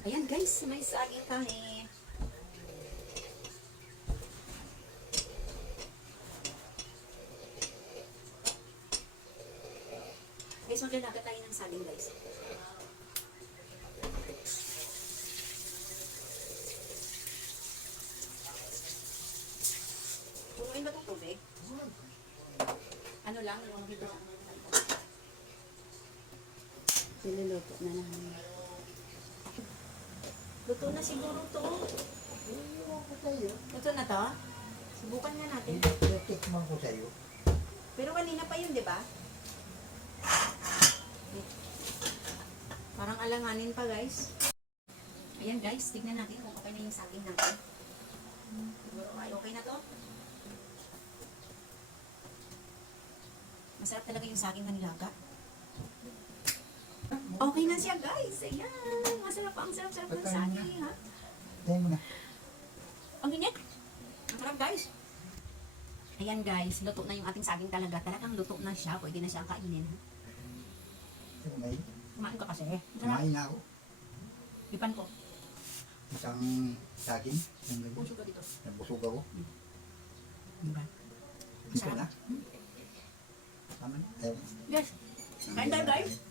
Ayan guys, may saging kami. Guys, maglalaga tayo ng saging guys. Punuin ba itong tubig? Ano lang, niluluto na namin. Luto na siguro to. Luto na to? Subukan nga natin. Tikman ko sa'yo. Pero kanina pa yun, di ba? Parang alanganin pa, guys. Ayan, guys. Tignan natin kung okay na yung saging natin. Siguro ay okay na to. Masarap talaga yung saging na nilaga. Okay na siya, guys. Ayan. Masarap pa. Ang sarap-sarap ng saging, ha? Tayo mo na. Ang init. Ang sarap, guys. Ayan, guys. Luto na yung ating saging talaga. Talagang luto na siya. Pwede na siyang kainin, ha? Kumain. Kumain ka kasi. Kumain na ako. Ipan ko. Isang saging. Pusog ka dito. Nabusog ako. Diba? Ito na. Tama na. Tayo. Yes. Kain tayo, guys.